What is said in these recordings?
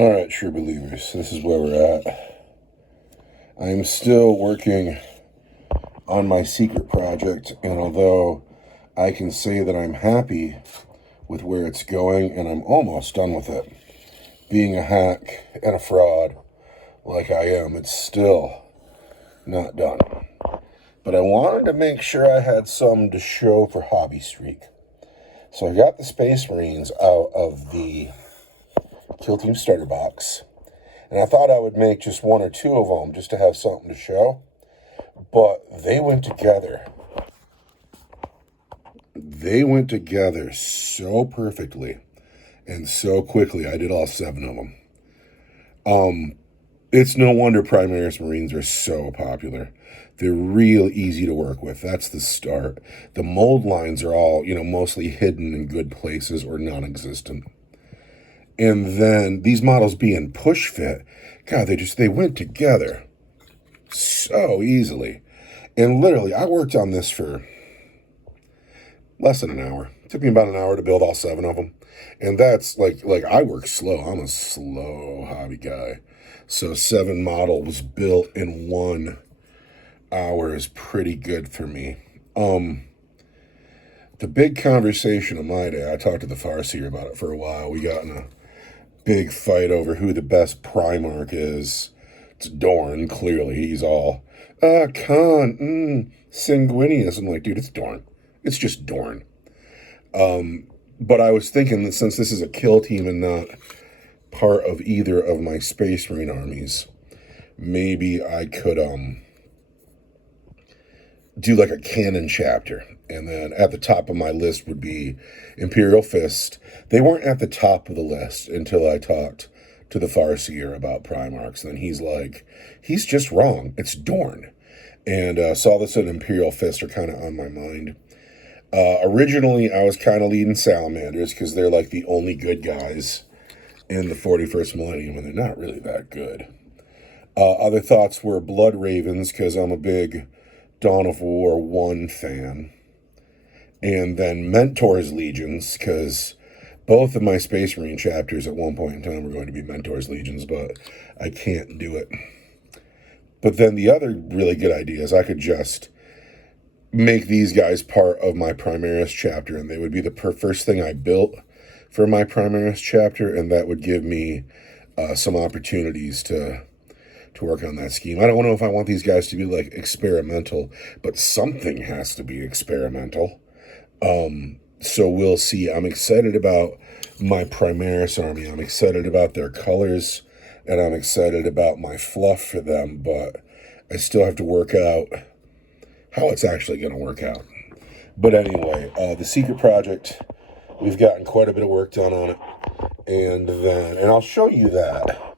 All right, true believers, this is where we're at. I'm still working on my secret project, and although I can say that I'm happy with where it's going and I'm almost done with it, being a hack and a fraud like I am, it's still not done. But I wanted to make sure I had some to show for Hobby Streak. So I got the Space Marines out of the Kill Team starter box, and I thought I would make just one or two of them just to have something to show. But they went together. They went together so perfectly and so quickly. I did all 7 of them. It's no wonder Primaris Marines are so popular. They're real easy to work with. That's the start. The mold lines are all, mostly hidden in good places or non-existent. And then these models being push fit, God, they went together so easily. And literally, I worked on this for less than an hour. It took me about an hour to build all 7 of them. And that's like I work slow. I'm a slow hobby guy. So 7 models built in 1 hour is pretty good for me. The big conversation of my day, I talked to the Farseer about it for a while. We got in a big fight over who the best Primarch is. It's Dorn, clearly. He's all, sanguineous. I'm like, dude, it's Dorn. It's just Dorn. But I was thinking that since this is a kill team and not part of either of my Space Marine armies, maybe I could do like a canon chapter. And then at the top of my list would be Imperial Fist. They weren't at the top of the list until I talked to the Farseer about Primarchs. Then he's like, he's just wrong. It's Dorn. And so all of a sudden Imperial Fist are kind of on my mind. Originally, I was kind of leading Salamanders because they're like the only good guys in the 41st millennium, and they're not really that good. Other thoughts were Blood Ravens because I'm a big Dawn of War 1 fan. And then Mentors Legions, because both of my Space Marine chapters at one point in time were going to be Mentors Legions, but I can't do it. But then the other really good idea is I could just make these guys part of my Primaris chapter, and they would be the first thing I built for my Primaris chapter, and that would give me some opportunities to work on that scheme. I don't know if I want these guys to be like experimental, but something has to be experimental. So we'll see. I'm excited about my Primaris army. I'm excited about their colors, and I'm excited about my fluff for them, but I still have to work out how it's actually going to work out. But anyway, the secret project, we've gotten quite a bit of work done on it. And I'll show you that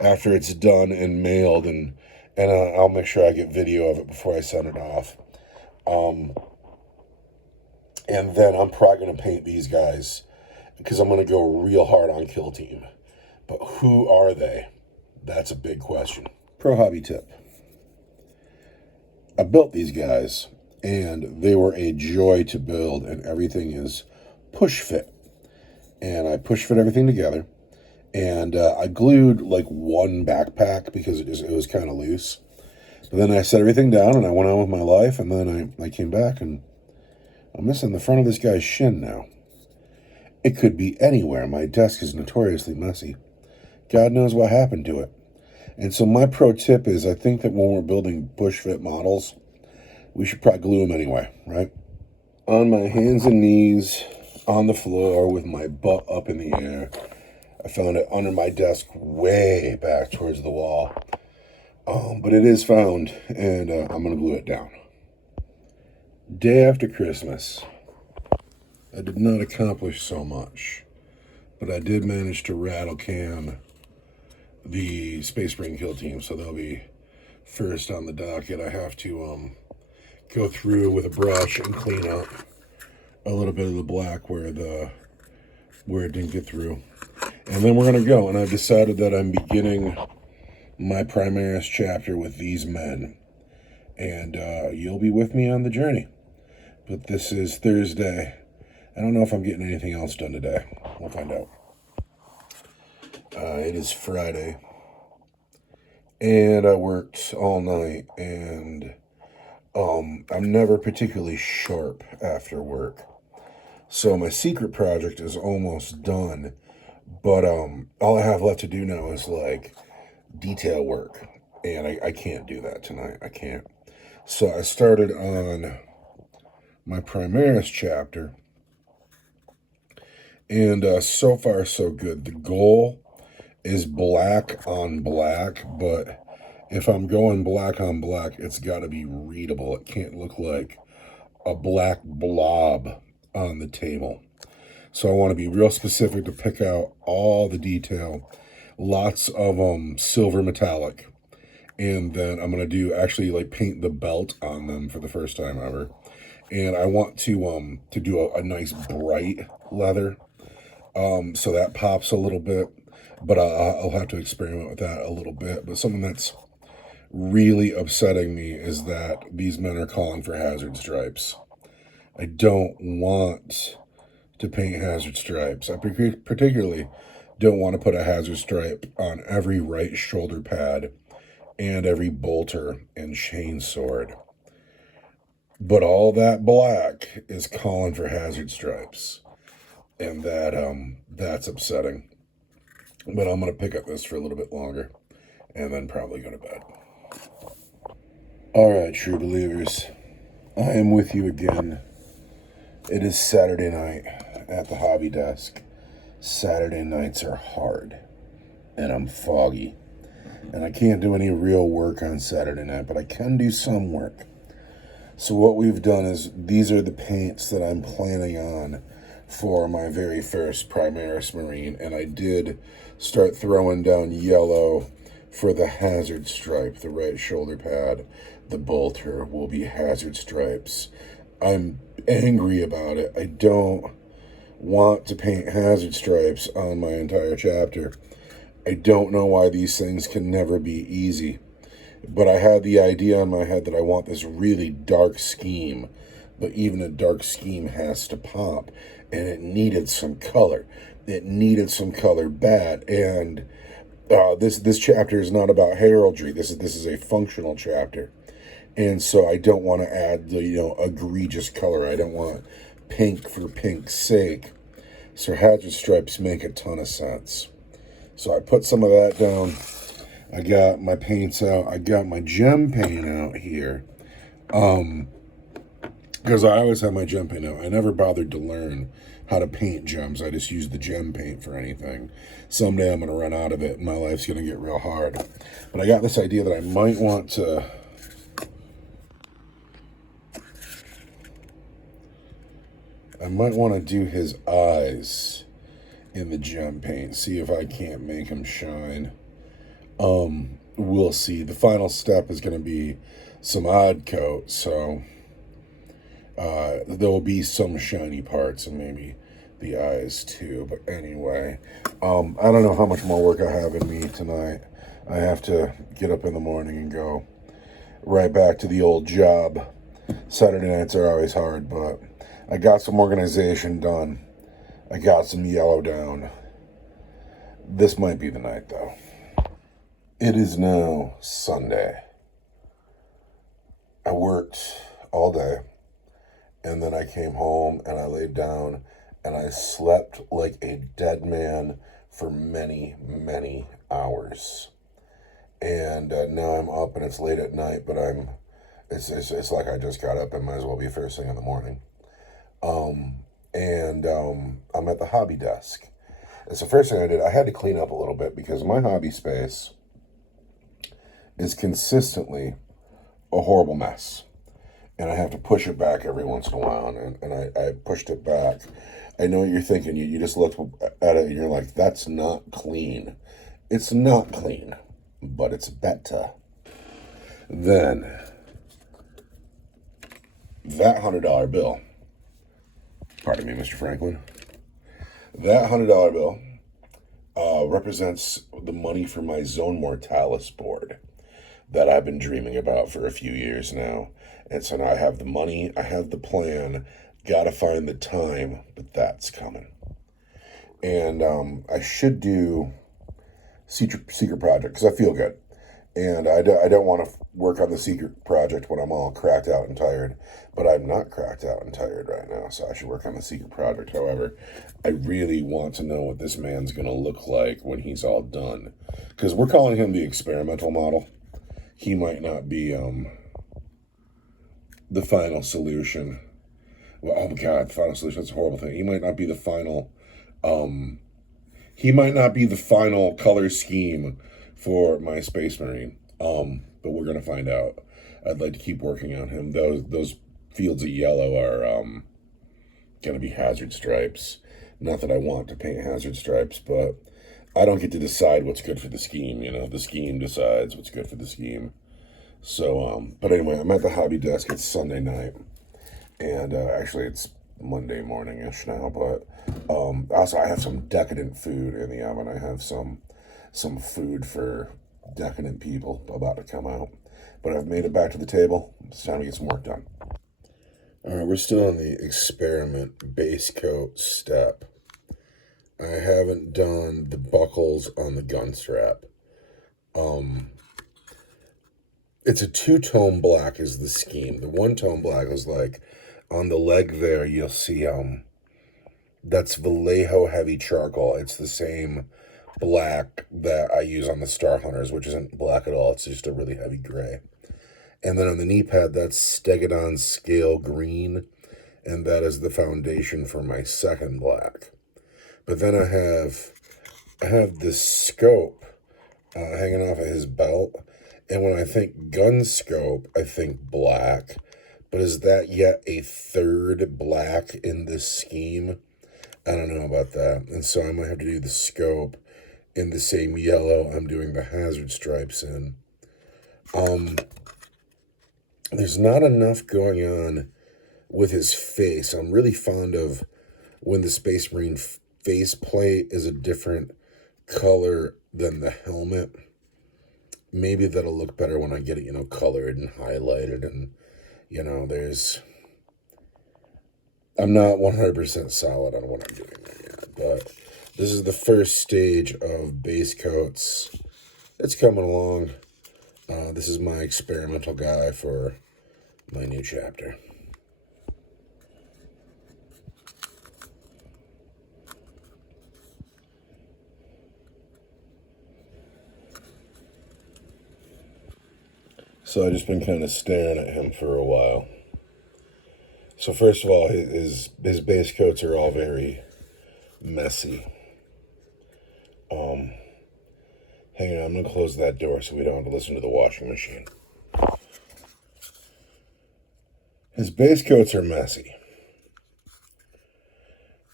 after it's done and mailed, and I'll make sure I get video of it before I send it off. And then I'm probably going to paint these guys because I'm going to go real hard on Kill Team. But who are they? That's a big question. Pro hobby tip. I built these guys, and they were a joy to build, and everything is push fit. And I push fit everything together, and I glued like one backpack because it was kind of loose. But then I set everything down, and I went on with my life, and then I came back, and I'm missing the front of this guy's shin now. It could be anywhere. My desk is notoriously messy. God knows what happened to it. And so my pro tip is I think that when we're building push fit models, we should probably glue them anyway, right? On my hands and knees, on the floor with my butt up in the air. I found it under my desk way back towards the wall. But it is found, and I'm going to glue it down. Day after Christmas. I did not accomplish so much, but I did manage to rattle can the Space Marine Kill Team, so they'll be first on the docket. I have to go through with a brush and clean up a little bit of the black where it didn't get through. And then we're going to go, and I've decided that I'm beginning my Primaris chapter with these men. And you'll be with me on the journey. But this is Thursday. I don't know if I'm getting anything else done today. We'll find out. It is Friday, and I worked all night, and I'm never particularly sharp after work. So my secret project is almost done, but all I have left to do now is like detail work, and I can't do that tonight. I can't. So I started on my Primaris chapter, and so far so good. The goal is black on black, but if I'm going black on black, it's got to be readable. It can't look like a black blob on the table. So I want to be real specific to pick out all the detail. Lots of silver metallic. And then I'm going to do actually like paint the belt on them for the first time ever. And I want to do a nice bright leather. So that pops a little bit, but I'll have to experiment with that a little bit. But something that's really upsetting me is that these men are calling for hazard stripes. I don't want to paint hazard stripes. I particularly don't want to put a hazard stripe on every right shoulder pad and every bolter and chain sword. But all that black is calling for hazard stripes. And that's upsetting. But I'm gonna pick at this for a little bit longer and then probably go to bed. Alright, true believers. I am with you again. It is Saturday night at the hobby desk. Saturday nights are hard. And I'm foggy. And I can't do any real work on Saturday night, but I can do some work. So what we've done is, these are the paints that I'm planning on for my very first Primaris Marine, and I did start throwing down yellow for the hazard stripe. The right shoulder pad, the bolter will be hazard stripes. I'm angry about it. I don't want to paint hazard stripes on my entire chapter. I don't know why these things can never be easy. But I had the idea in my head that I want this really dark scheme, but even a dark scheme has to pop, and it needed some color. It needed some color bad, and this chapter is not about heraldry. This is a functional chapter, and so I don't want to add the egregious color. I don't want pink for pink's sake. So hazard stripes make a ton of sense. So I put some of that down. I got my paints out. I got my gem paint out here. Because I always have my gem paint out. I never bothered to learn how to paint gems. I just use the gem paint for anything. Someday I'm going to run out of it and my life's going to get real hard. But I got this idea that I might want to... do his eyes in the gem paint. See if I can't make him shine. We'll see. The final step is going to be some odd coat, so there will be some shiny parts and maybe the eyes too. But anyway, I don't know how much more work I have in me tonight. I have to get up in the morning and go right back to the old job. Saturday nights are always hard, but I got some organization done. I got some yellow down. This might be the night, though. It is now Sunday. I worked all day, and then I came home and I laid down and I slept like a dead man for many, many hours. And now I'm up and it's late at night, but it's like I just got up and might as well be first thing in the morning. I'm at the hobby desk. It's the first thing I did. I had to clean up a little bit because my hobby space is consistently a horrible mess. And I have to push it back every once in a while. And I pushed it back. I know what you're thinking. You just looked at it and you're like, that's not clean. It's not clean, but it's better. Then, that $100 bill, pardon me, Mr. Franklin, that $100 bill represents the money for my Zone Mortalis board that I've been dreaming about for a few years now. And so now I have the money, I have the plan, gotta find the time, but that's coming. And I should do secret project because I feel good. And I don't want to work on the secret project when I'm all cracked out and tired. But I'm not cracked out and tired right now, so I should work on the secret project. However, I really want to know what this man's going to look like when he's all done. Because we're calling him the experimental model. He might not be the final solution. Well, oh my God, final solution, that's a horrible thing. He might not be the final... he might not be the final color scheme for my Space Marine, but we're gonna find out. I'd like to keep working on him. Those fields of yellow are gonna be hazard stripes. Not that I want to paint hazard stripes, but I don't get to decide what's good for the scheme. You know, the scheme decides what's good for the scheme. So, but anyway, I'm at the hobby desk. It's Sunday night, and actually it's Monday morning-ish now. But also I have some decadent food in the oven. I have some food for decadent people about to come out. But I've made it back to the table. It's time to get some work done. All right, we're still on the experiment base coat step. I haven't done the buckles on the gun strap. It's a two-tone black is the scheme. The one-tone black is like on the leg there, you'll see that's Vallejo heavy charcoal. It's the same black that I use on the Star Hunters, which isn't black at all. It's just a really heavy gray. And then on the knee pad, that's Stegodon scale green, and that is the foundation for my second black. But then I have this scope hanging off of his belt, and when I think gun scope, I think black. But is that yet a third black in this scheme? I don't know about that. And so I might have to do the scope in the same yellow I'm doing the hazard stripes in. There's not enough going on with his face. I'm really fond of when the Space Marine face plate is a different color than the helmet. Maybe that'll look better when I get it, colored and highlighted. And, I'm not 100% solid on what I'm doing there yet. But this is the first stage of base coats. It's coming along. This is my experimental guy for my new chapter. So I've just been kind of staring at him for a while. So first of all, his base coats are all very messy. Hang on, I'm going to close that door so we don't have to listen to the washing machine. His base coats are messy.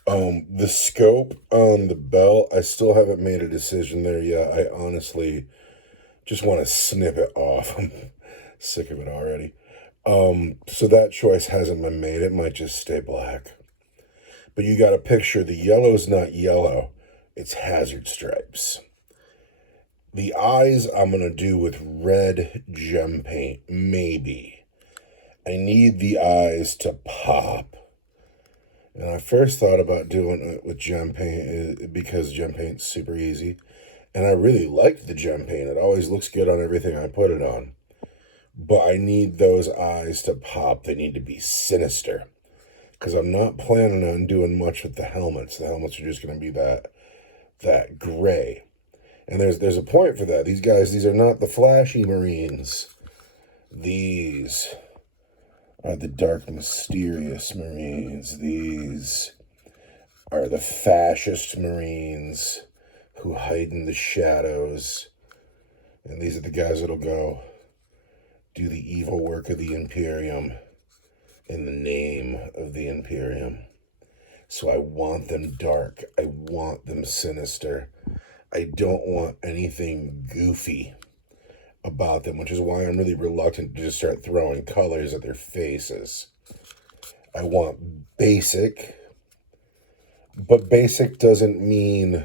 The scope on the belt, I still haven't made a decision there yet. I honestly just want to snip it off. I'm sick of it already. So that choice hasn't been made. It might just stay black. But you got to picture the yellow's not yellow. It's hazard stripes. The eyes I'm going to do with red gem paint, maybe. I need the eyes to pop. And I first thought about doing it with gem paint because gem paint's super easy. And I really liked the gem paint. It always looks good on everything I put it on. But I need those eyes to pop. They need to be sinister. Because I'm not planning on doing much with the helmets. The helmets are just going to be that gray. And there's a point for that. These guys, these are not the flashy Marines. These are the dark, mysterious Marines. These are the fascist Marines who hide in the shadows. And these are the guys that'll go do the evil work of the Imperium in the name of the Imperium. So I want them dark. I want them sinister. I don't want anything goofy about them, which is why I'm really reluctant to just start throwing colors at their faces. I want basic, but basic doesn't mean,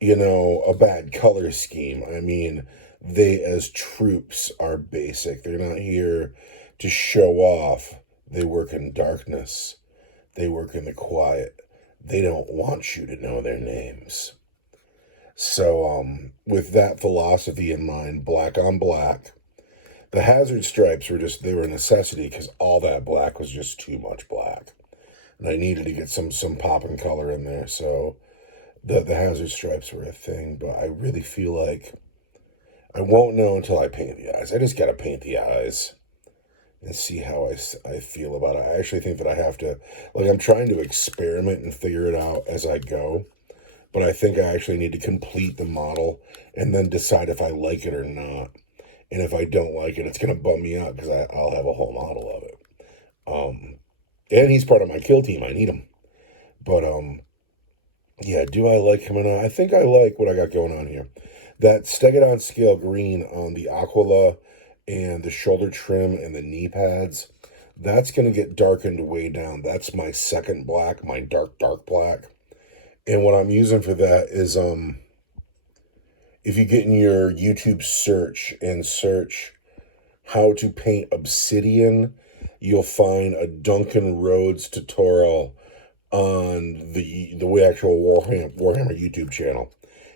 a bad color scheme. I mean, they as troops are basic. They're not here to show off. They work in darkness. They work in the quiet. They don't want you to know their names. So with that philosophy in mind, black on black, the hazard stripes they were a necessity because all that black was just too much black. And I needed to get some pop and color in there. So the hazard stripes were a thing, but I really feel like I won't know until I paint the eyes. I just got to paint the eyes and see how I feel about it. I actually think that I have to, like, I'm trying to experiment and figure it out as I go, but I think I actually need to complete the model and then decide if I like it or not. And if I don't like it, it's going to bum me out because I'll have a whole model of it. And he's part of my kill team. I need him. But, yeah, do I like him or not? I think I like what I got going on here. That Stegadon scale green on the Aquila and the shoulder trim and the knee pads, that's going to get darkened way down. That's my second black, my dark black. And what I'm using for that is, if you get in your YouTube search and search how to paint obsidian, you'll find a Duncan Rhodes tutorial on the actual Warhammer YouTube channel.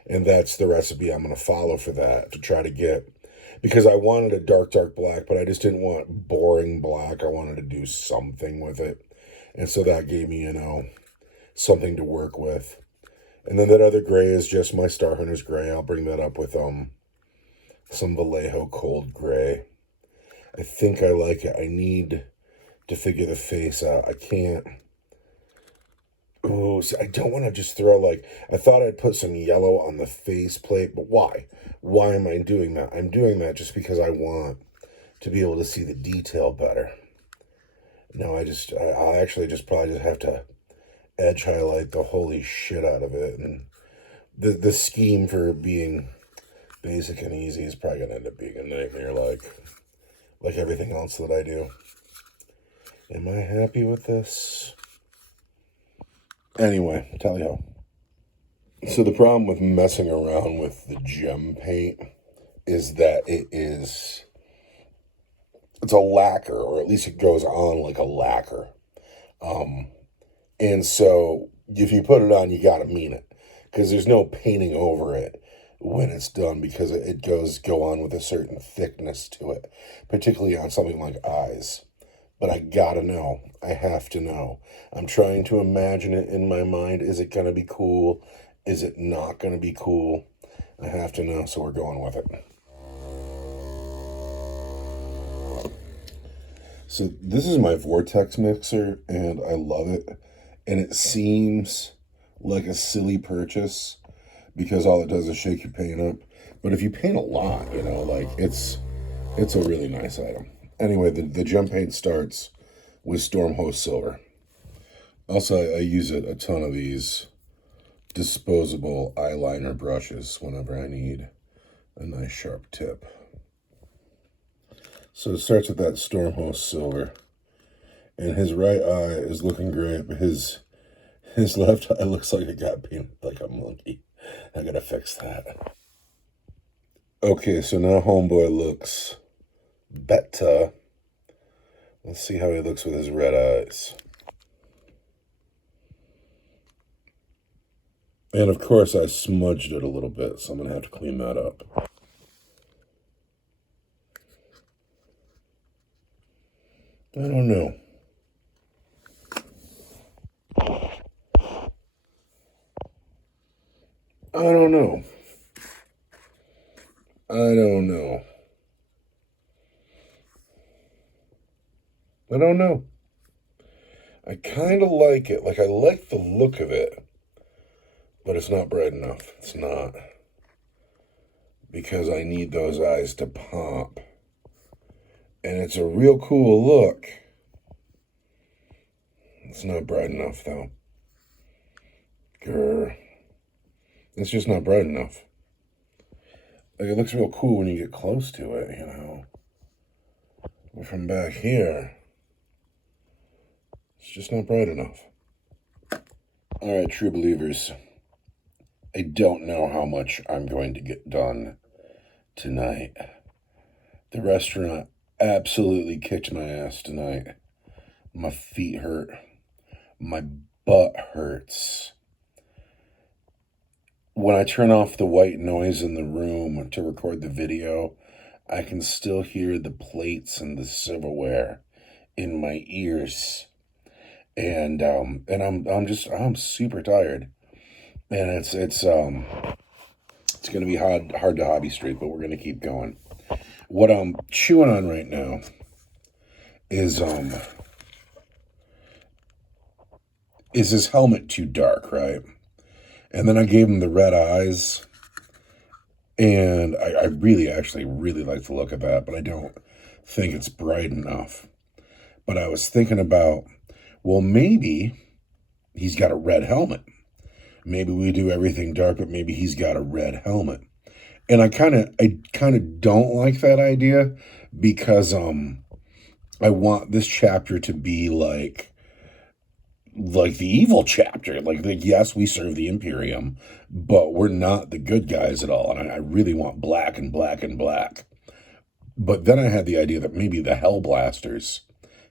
And that's the recipe I'm going to follow for that, to try to get, because I wanted a dark black, but I just didn't want boring black. I wanted to do something with it. And so that gave me, something to work with. And then that other gray is just my Star Hunters gray. I'll bring that up with some Vallejo cold gray. I think I like it. I need to figure the face out. I can't. Oh, so I don't want to just throw, like, I thought I'd put some yellow on the face plate, but why? Why am I doing that? I'm doing that just because I want to be able to see the detail better. No, I actually just probably just have to edge highlight the holy shit out of it. And the scheme for being basic and easy is probably going to end up being a nightmare, like everything else that I do. Am I happy with this? Anyway, tally ho. So the problem with messing around with the gem paint is that it's a lacquer, or at least it goes on like a lacquer. And so if you put it on, you got to mean it, because there's no painting over it when it's done, because it go on with a certain thickness to it, particularly on something like eyes. But I gotta know. I have to know. I'm trying to imagine it in my mind. Is it going to be cool? Is it not going to be cool? I have to know, so we're going with it. So this is my Vortex mixer, and I love it. And it seems like a silly purchase because all it does is shake your paint up. But if you paint a lot, it's a really nice item. Anyway, the gem paint starts with Stormhost Silver. Also, I use a ton of these disposable eyeliner brushes whenever I need a nice sharp tip. So it starts with that Stormhost Silver. And his right eye is looking great, but his left eye looks like it got painted like a monkey. I gotta fix that. Okay, so now homeboy looks better. Let's see how he looks with his red eyes. And of course I smudged it a little bit, so I'm going to have to clean that up. I don't know. I don't know. I don't know. I don't know. I kind of like it. Like, I like the look of it. But it's not bright enough. It's not. Because I need those eyes to pop. And it's a real cool look. It's not bright enough, though. Grr. It's just not bright enough. Like, it looks real cool when you get close to it, But from back here, it's just not bright enough. All right, true believers. I don't know how much I'm going to get done tonight. The restaurant absolutely kicked my ass tonight. My feet hurt. My butt hurts. when I turn off the white noise in the room to record the video, I can still hear the plates and the silverware in my ears. And I'm super tired. And it's gonna be hard to hobby straight, but we're gonna keep going. What I'm chewing on right now is his helmet too dark, right? And then I gave him the red eyes, and I really actually really like the look of that, but I don't think it's bright enough. But I was thinking about, well, maybe he's got a red helmet. Maybe we do everything dark, but maybe he's got a red helmet. And I kind of don't like that idea because I want this chapter to be like the evil chapter. Like yes, we serve the Imperium, but we're not the good guys at all. And I really want black and black and black. But then I had the idea that maybe the Hellblasters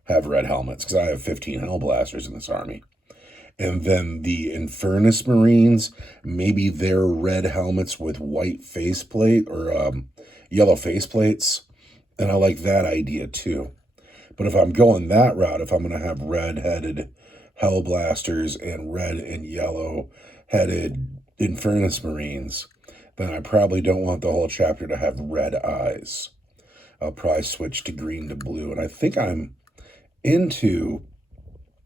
have red helmets, because I have 15 Hellblasters in this army. And then the Infernus Marines, maybe their red helmets with white faceplate or yellow faceplates. And I like that idea too. But if I'm going that route, if I'm going to have red-headed Hellblasters and red and yellow-headed Infernus Marines, then I probably don't want the whole chapter to have red eyes. I'll probably switch to green to blue. And I think I'm into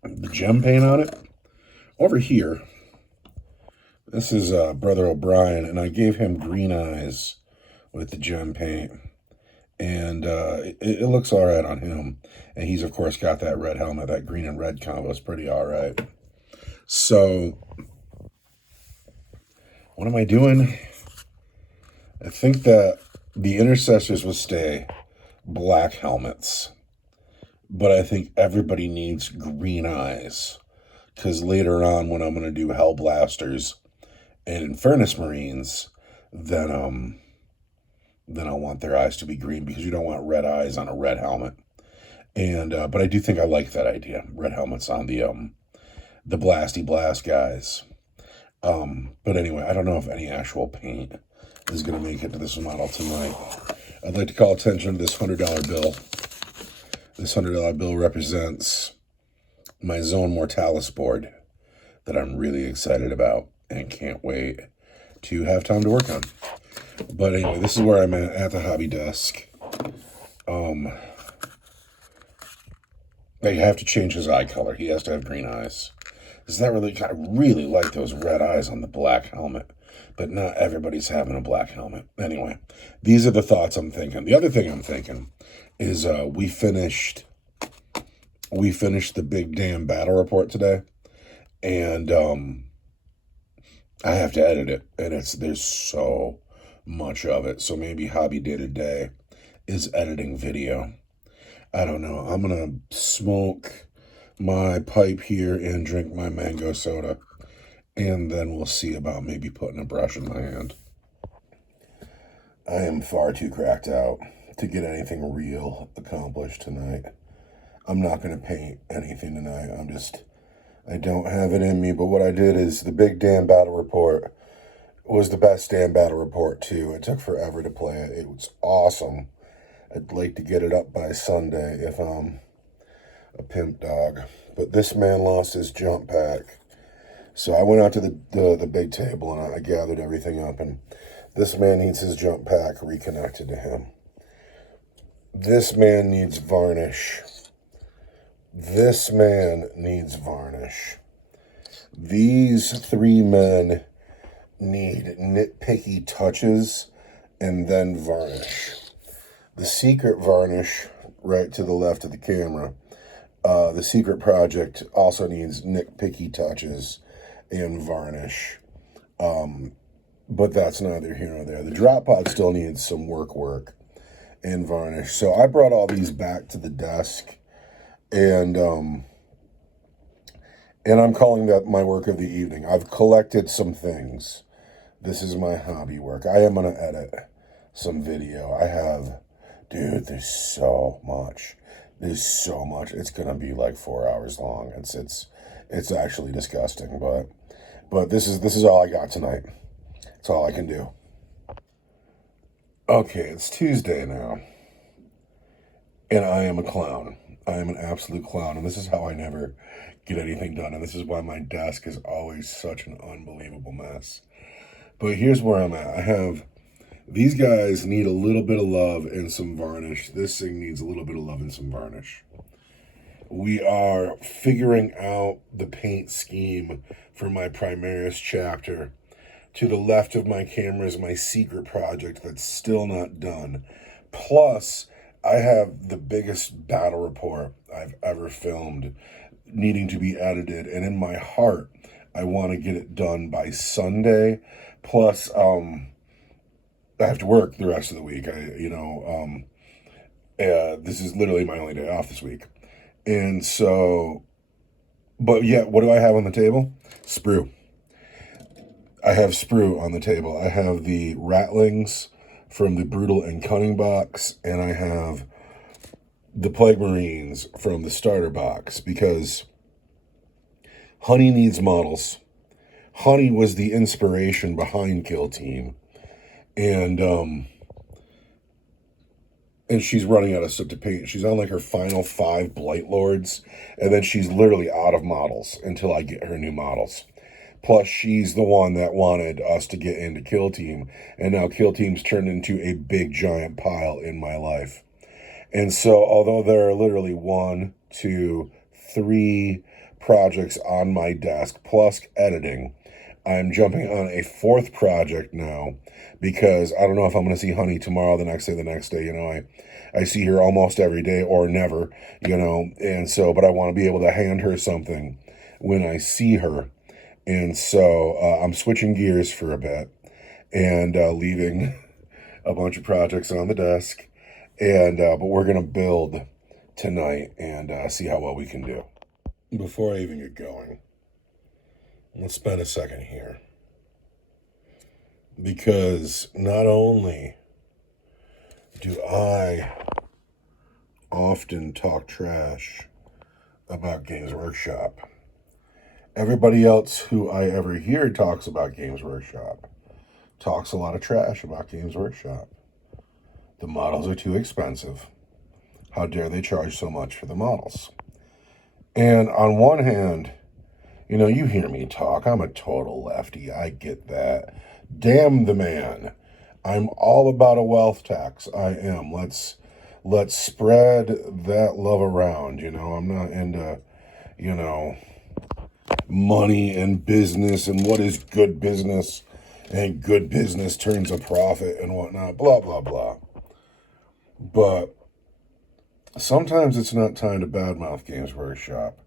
the gem paint on it. Over here, this is Brother O'Brien, and I gave him green eyes with the gem paint. And it looks all right on him. And he's, of course, got that red helmet. That green and red combo is pretty all right. So, what am I doing? I think that the intercessors will stay black helmets. But I think everybody needs green eyes. Because later on, when I'm going to do Hellblasters and Infernus Marines, then I'll want their eyes to be green, because you don't want red eyes on a red helmet. And but I do think I like that idea. Red helmets on the Blasty Blast guys. But anyway, I don't know if any actual paint is going to make it to this model tonight. I'd like to call attention to this $100 bill. This $100 bill represents my Zone Mortalis board that I'm really excited about and can't wait to have time to work on. But anyway, this is where I'm at the hobby desk. I have to change his eye color. He has to have green eyes. I really like those red eyes on the black helmet, but not everybody's having a black helmet. Anyway, these are the thoughts I'm thinking. The other thing I'm thinking is we finished the big damn battle report today, and I have to edit it, and there's so much of it. So maybe hobby day to day is editing video. I don't know. I'm gonna smoke my pipe here and drink my mango soda, and then we'll see about maybe putting a brush in my hand. I am far too cracked out to get anything real accomplished tonight. I'm not going to paint anything tonight. I don't have it in me. But what I did is the big damn battle report was the best damn battle report too. It took forever to play it. It was awesome. I'd like to get it up by Sunday if I'm a pimp dog. But this man lost his jump pack. So I went out to the big table and I gathered everything up. And this man needs his jump pack reconnected to him. This man needs varnish. This man needs varnish. These three men need nitpicky touches and then varnish. The secret varnish, right to the left of the camera, the secret project also needs nitpicky touches and varnish. But that's neither here nor there. The drop pod still needs some work and varnish. So I brought all these back to the desk, and I'm calling that my work of the evening. I've collected some things. This is my hobby work. I am going to edit some video. Dude, there's so much. It's going to be like 4 hours long. It's actually disgusting, but this is all I got tonight. That's all I can do. Okay, it's Tuesday now, and I am a clown. I am an absolute clown, and this is how I never get anything done, and this is why my desk is always such an unbelievable mess. But here's where I'm at. These guys need a little bit of love and some varnish. This thing needs a little bit of love and some varnish. We are figuring out the paint scheme for my Primaris chapter. To the left of my camera is my secret project that's still not done. Plus, I have the biggest battle report I've ever filmed needing to be edited. And in my heart, I want to get it done by Sunday. Plus, I have to work the rest of the week. This is literally my only day off this week. And so, but yeah, what do I have on the table? Sprue. I have Sprue on the table. I have the Rattlings from the Brutal and Cunning box, and I have the Plague Marines from the starter box, because Honey needs models. Honey was the inspiration behind Kill Team, and she's running out of stuff to paint. She's on like her final 5 Blight Lords, and then she's literally out of models until I get her new models. Plus, she's the one that wanted us to get into Kill Team, and now Kill Team's turned into a big giant pile in my life. And so, although there are literally 1, 2, 3 projects on my desk, plus editing, I'm jumping on a 4th project now, because I don't know if I'm going to see Honey tomorrow, the next day, the next day. I see her almost every day or never, and so, but I want to be able to hand her something when I see her. And so I'm switching gears for a bit and leaving a bunch of projects on the desk. And but we're going to build tonight and see how well we can do. Before I even get going, let's spend a second here. Because not only do I often talk trash about Games Workshop, everybody else who I ever hear talks about Games Workshop talks a lot of trash about Games Workshop. The models are too expensive. How dare they charge so much for the models? And on one hand, you hear me talk. I'm a total lefty. I get that. Damn the man. I'm all about a wealth tax. I am. Let's spread that love around. I'm not into, money and business and what is good business, and good business turns a profit and whatnot, blah, blah, blah. But sometimes it's not time to badmouth Games Workshop.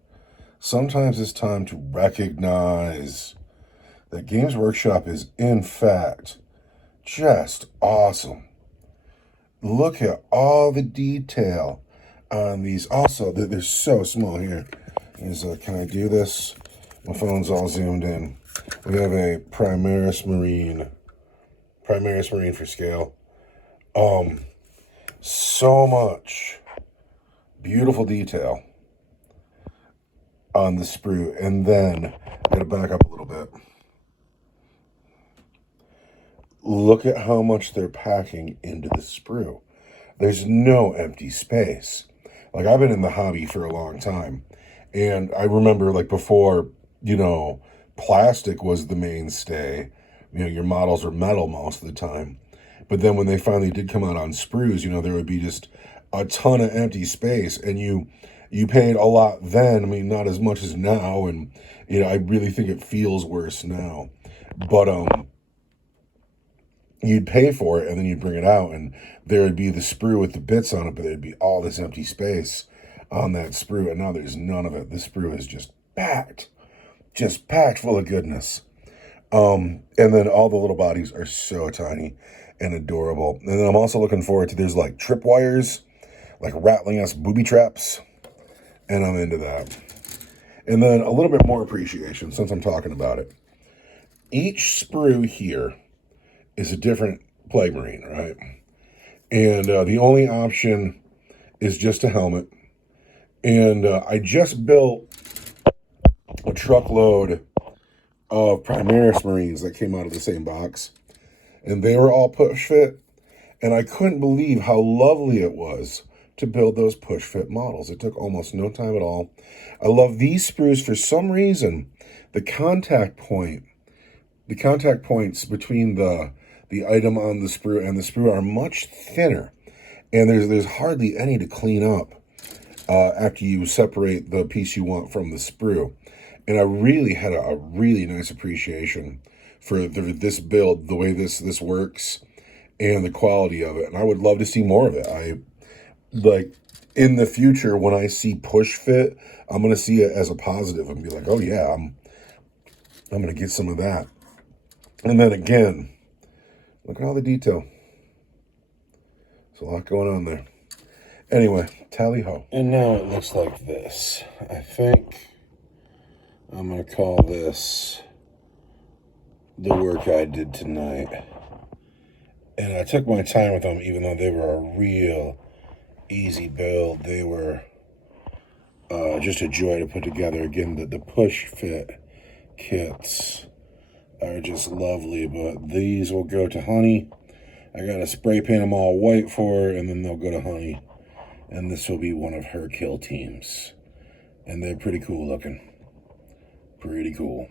Sometimes it's time to recognize that Games Workshop is, in fact, just awesome. Look at all the detail on these. Also, they're so small here. Can I do this? My phone's all zoomed in. We have a Primaris Marine for scale. So much beautiful detail on the sprue. And then, I'm going to back up a little bit. Look at how much they're packing into the sprue. There's no empty space. Like, I've been in the hobby for a long time. And I remember, like, before, plastic was the mainstay. Your models are metal most of the time. But then when they finally did come out on sprues, there would be just a ton of empty space. And you paid a lot then. I mean, not as much as now. And, I really think it feels worse now. But, you'd pay for it, and then you'd bring it out, and there would be the sprue with the bits on it, but there'd be all this empty space on that sprue, and now there's none of it. This sprue is just packed full of goodness. And then all the little bodies are so tiny and adorable. And then I'm also looking forward to, there's like tripwires, like rattling us booby traps, and I'm into that. And then a little bit more appreciation, since I'm talking about it. Each sprue here is a different Plague Marine, right? And the only option is just a helmet. And I just built a truckload of Primaris Marines that came out of the same box. and they were all push fit. And I couldn't believe how lovely it was to build those push fit models. It took almost no time at all. I love these sprues for some reason. The contact points between the item on the sprue and the sprue are much thinner, and there's hardly any to clean up after you separate the piece you want from the sprue. And I really had a really nice appreciation for this build, the way this works, and the quality of it. And I would love to see more of it. I like in the future when I see push fit, I'm gonna see it as a positive and be like, oh yeah, I'm gonna get some of that. And then again, look at all the detail. There's a lot going on there. Anyway, tally ho. And now it looks like this. I think I'm gonna call this the work I did tonight. And I took my time with them, even though they were a real easy build. They were just a joy to put together. Again, the push fit kits are just lovely, but these will go to Honey. I gotta spray paint them all white for her, and then they'll go to Honey. And this will be one of her kill teams. And they're pretty cool looking. Pretty cool.